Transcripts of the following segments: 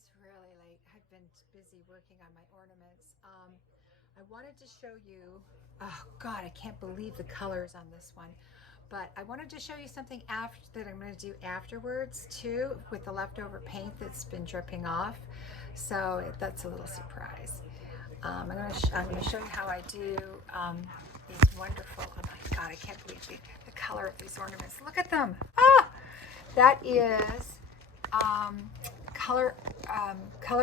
It's really late. I've been busy working on my ornaments. I wanted to show you, oh God, I can't believe the colors on this one. But I wanted to show you something after that I'm going to do afterwards too with the leftover paint that's been dripping off. So that's a little surprise. I'm going to show you how I do these wonderful, oh my God, I can't believe the color of these ornaments. Look at them. Ah, that is color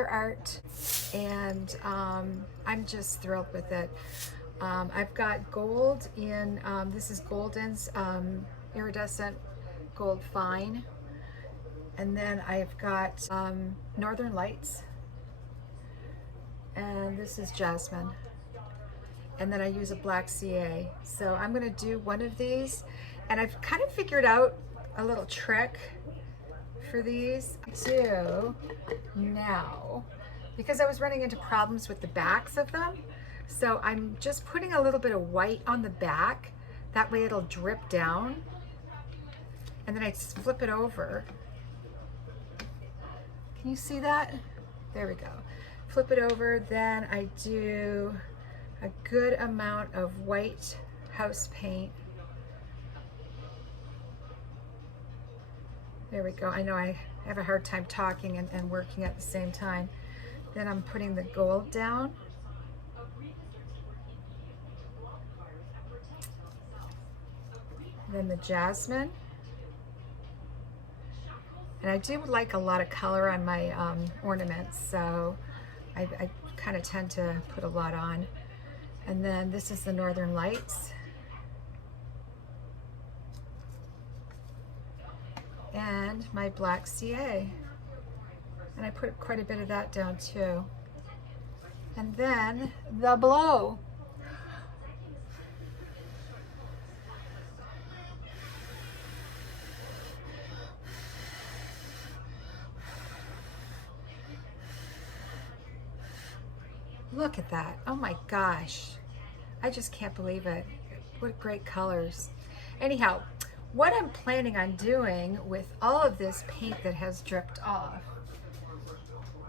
art, and I'm just thrilled with it. I've got gold in this is Golden's iridescent gold fine, and then I've got Northern Lights, and this is Jasmine, and then I use a black CA. So I'm going to do one of these, and I've kind of figured out a little trick for these. Do now, because I was running into problems with the backs of them, so I'm just putting a little bit of white on the back, that way it'll drip down, and then I just flip it over. Can you see that? There we go. Flip it over, then I do a good amount of white house paint. There we go. I know I have a hard time talking and working at the same time. Then I'm putting the gold down. Then the jasmine. And I do like a lot of color on my ornaments, so I kind of tend to put a lot on. And then this is the Northern Lights. And my black CA. And I put quite a bit of that down too. And then the blow. Look at that. Oh my gosh. I just can't believe it. What great colors. Anyhow, what I'm planning on doing with all of this paint that has dripped off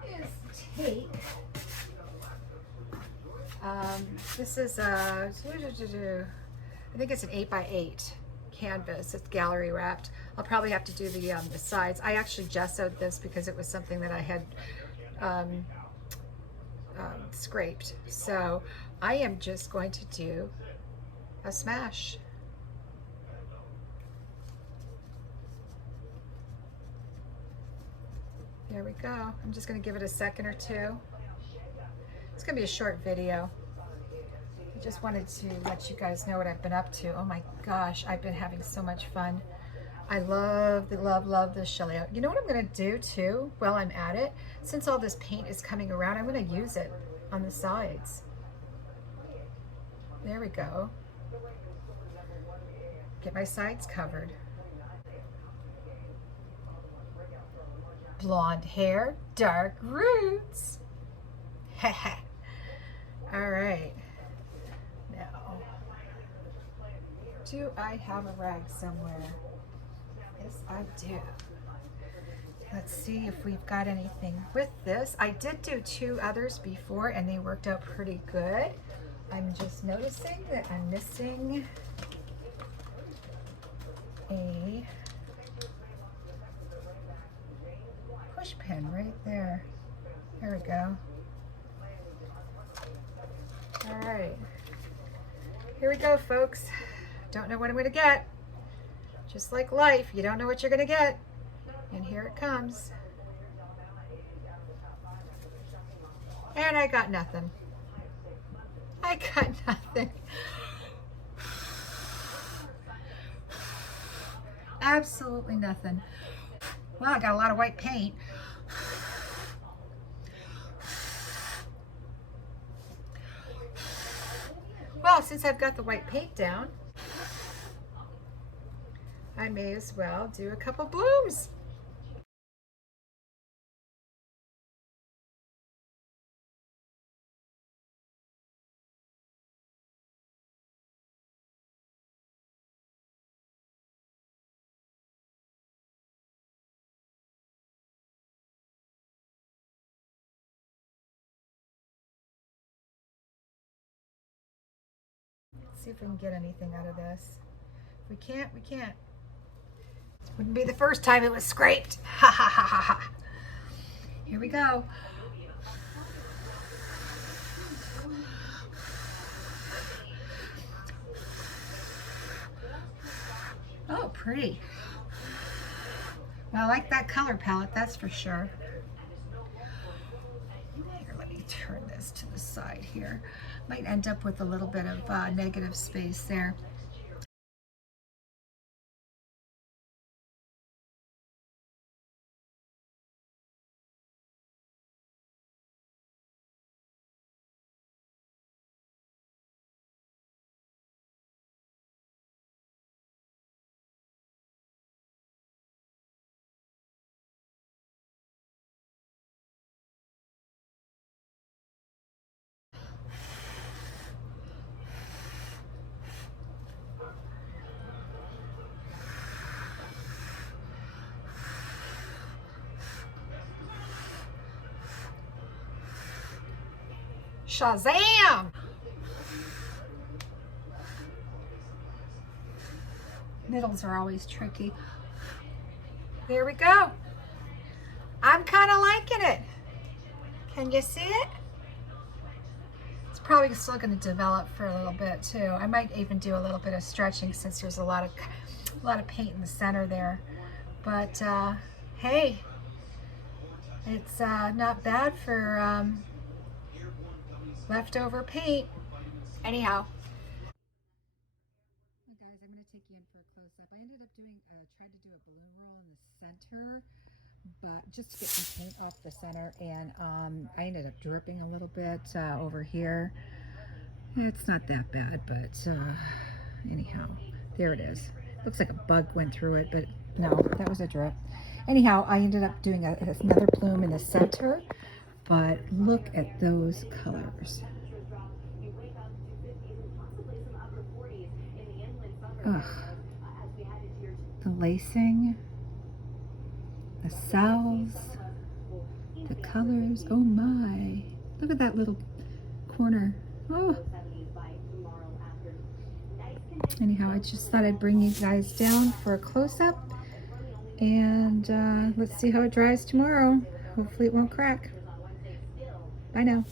is take, this is a, I think it's an 8x8 canvas. It's gallery wrapped. I'll probably have to do the sides. I actually gessoed this because it was something that I had scraped. So I am just going to do a smash. There we go. I'm just going to give it a second or two. It's going to be a short video. I just wanted to let you guys know what I've been up to. Oh my gosh, I've been having so much fun. I love the Sheleeart. You know what I'm going to do too while I'm at it? Since all this paint is coming around, I'm going to use it on the sides. There we go. Get my sides covered. Blonde hair, dark roots. All right. Now, do I have a rag somewhere? Yes, I do. Let's see if we've got anything with this. I did do two others before and they worked out pretty good. I'm just noticing that I'm missing a push pin right there. There we go. All right. Here we go, folks. Don't know what I'm going to get. Just like life, you don't know what you're going to get. And here it comes. And I got nothing. I got nothing. Absolutely nothing. Well, I got a lot of white paint. Well, since I've got the white paint down, I may as well do a couple blooms. Let's see if we can get anything out of this. If we can't, we can't. This wouldn't be the first time it was scraped. Ha ha ha ha ha. Here we go. Oh, pretty. Well, I like that color palette, that's for sure. Here, let me turn this to the side here. Might end up with a little bit of negative space there. Shazam! Needles are always tricky. There we go. I'm kind of liking it. Can you see it? It's probably still going to develop for a little bit too. I might even do a little bit of stretching since there's a lot of paint in the center there. But hey, it's not bad for leftover paint. Anyhow. Hey guys, I'm going to take you in for a close-up. I ended up tried to do a balloon roll in the center, but just to get some paint off the center, and I ended up dripping a little bit over here. It's not that bad, but anyhow, there it is. Looks like a bug went through it, but no, that was a drip. Anyhow, I ended up doing another plume in the center, but look at those colors. Ugh. The lacing, the cells, the colors. Oh my. Look at that little corner. Oh. Anyhow, I just thought I'd bring you guys down for a close-up, and let's see how it dries tomorrow. Hopefully it won't crack. Bye now.